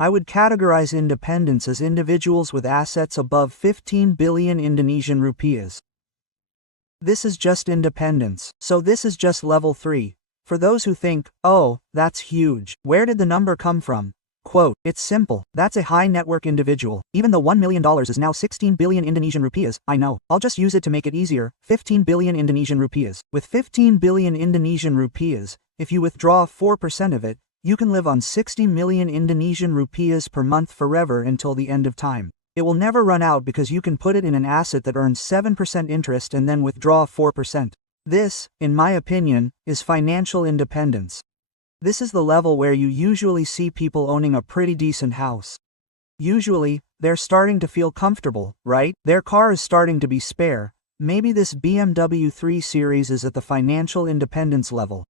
I would categorize independents as individuals with assets above 15 billion Indonesian rupiahs. This is just independence, so this is just level 3. For those who think, oh, that's huge, where did the number come from? Quote, it's simple, that's a high network individual. Even though $1 million is now 16 billion Indonesian rupiahs, I know, I'll just use it to make it easier, 15 billion Indonesian rupiahs. With 15 billion Indonesian rupiahs, if you withdraw 4% of it, you can live on 60 million Indonesian rupiahs per month forever until the end of time. It will never run out because you can put it in an asset that earns 7% interest and then withdraw 4%. This, in my opinion, is financial independence. This is the level where you usually see people owning a pretty decent house. Usually, they're starting to feel comfortable, right? Their car is starting to be spare. Maybe this BMW 3 Series is at the financial independence level.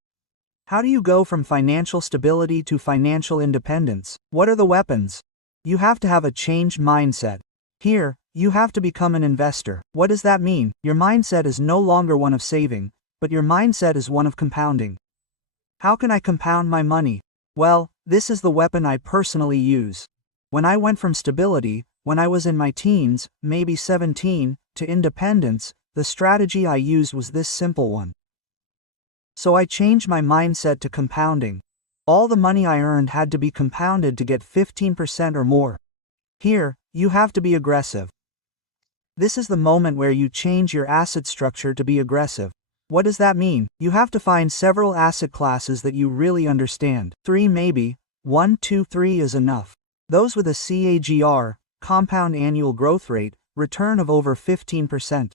How do you go from financial stability to financial independence? What are the weapons? You have to have a changed mindset. Here, you have to become an investor. What does that mean? Your mindset is no longer one of saving, but your mindset is one of compounding. How can I compound my money? Well, this is the weapon I personally use. When I went from stability, when I was in my teens, maybe 17, to independence, the strategy I used was this simple one. So I changed my mindset to compounding. All the money I earned had to be compounded to get 15% or more. Here, you have to be aggressive. This is the moment where you change your asset structure to be aggressive. What does that mean? You have to find several asset classes that you really understand. 3 maybe, 1, 2, 3 is enough. Those with a CAGR, compound annual growth rate, return of over 15%.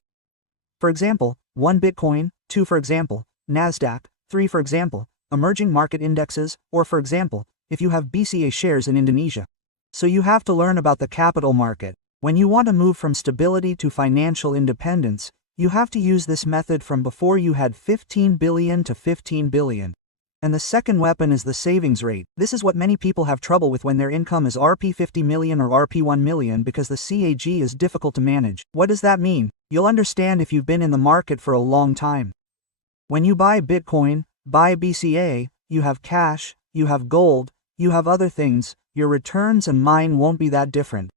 For example, 1 Bitcoin, 2 for example, Nasdaq, 3 for example, emerging market indexes, or for example, if you have BCA shares in Indonesia. So you have to learn about the capital market. When you want to move from stability to financial independence, you have to use this method from before you had 15 billion to 15 billion. And the second weapon is the savings rate. This is what many people have trouble with when their income is Rp 50 million or Rp 1 million because the CAG is difficult to manage. What does that mean? You'll understand if you've been in the market for a long time. When you buy Bitcoin, buy BCA, you have cash, you have gold, you have other things, your returns and mine won't be that different.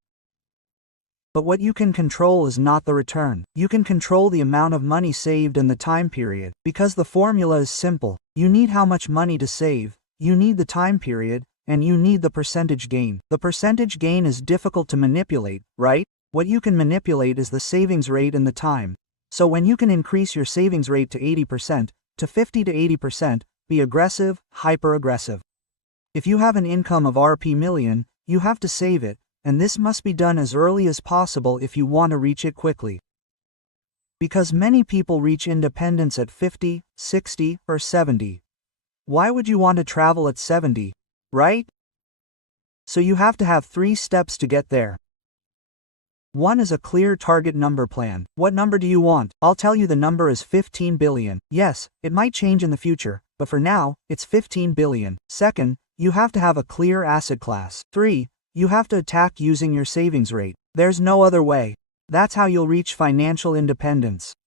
But what you can control is not the return. You can control the amount of money saved and the time period. Because the formula is simple. You need how much money to save, you need the time period, and you need the percentage gain. The percentage gain is difficult to manipulate, right? What you can manipulate is the savings rate and the time. So when you can increase your savings rate to 80%, to 50 to 80%, be aggressive, hyper-aggressive. If you have an income of Rp million, you have to save it, and this must be done as early as possible if you want to reach it quickly. Because many people reach independence at 50, 60, or 70. Why would you want to travel at 70, right? So you have to have 3 steps to get there. 1 is a clear target number plan. What number do you want? I'll tell you the number is 15 billion. Yes, it might change in the future, but for now, it's 15 billion. 2nd, you have to have a clear asset class. 3, you have to attack using your savings rate. There's no other way. That's how you'll reach financial independence.